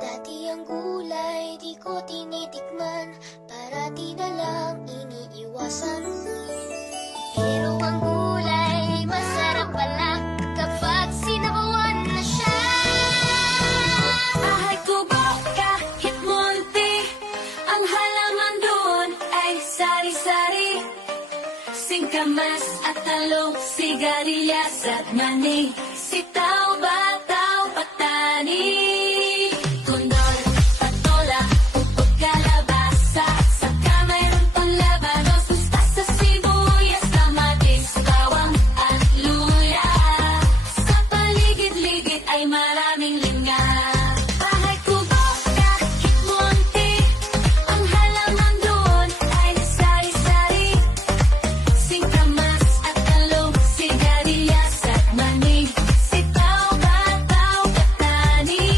Dati ang gulay di ko tinitikman, parati na lang iniiwasan. Pero ang gulay masarap pala kapag sinabawan na siya. Bahay kubo kahit munti, ang halaman doon ay sari-sari. Singkamas at talong, sigarilyas at mani, sitaw, bataw, patani, kondol, patola, upot, kalabasa, saka mayroon pang labanos, mustasa, sibuyas, kamatis, bawang at luya. Sa paligid-ligid ay maraming linga. Bahay kubo kahit munti, ang halaman doon ay sari-sari. Singkamas at talong, sigarilyas at mani, sitaw, bataw, patani,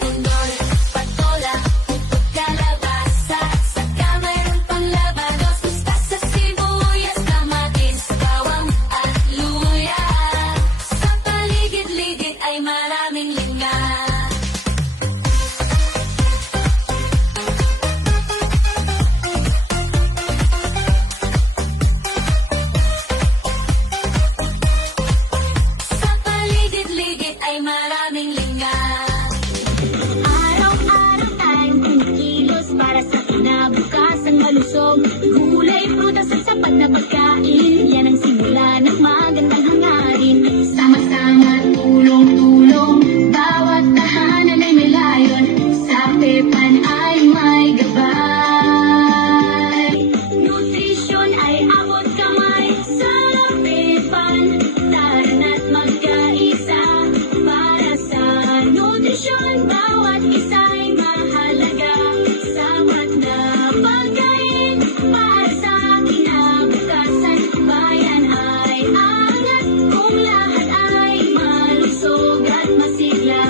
kondol, patola, upot, kalabasa, saka mayroon pang labanos, mustasa, sibuyas, kamatis, bawang at luya. Sa paligid-ligid ay maraming linga. Sa paligid-ligid ay maraming linga. Araw-araw tayong kumikilos para sa kinabukasan malusog. Gulay, prutas at sapat na pagkain, yan ang simula ng magandang hangarin. Sama-sama, tulong-tulong, bawat tahanan ay may layon. Sa Pepan ay may gabay. Nutrisyon ay abot kamay sa Pepan. Tara na't magkaisa para sa nutrisyon. Bawat isa'y mahalaga. Sapat na pagkain para sa kinabukasan. Bayan ay angat kung lahat ay malusog at masigla.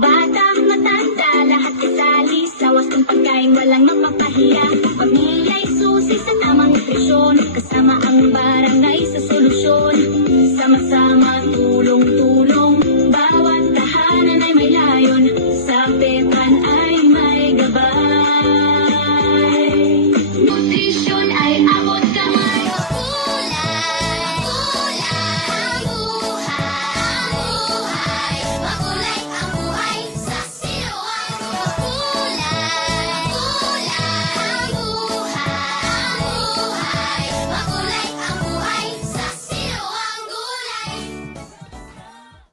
Bata, matanda, lahat kasali sa wastong pagkain, walang mapapahiya. Pamilya'y susi sa tamang nutrisyon, kasama ang barangay sa solusyon. Sama-sama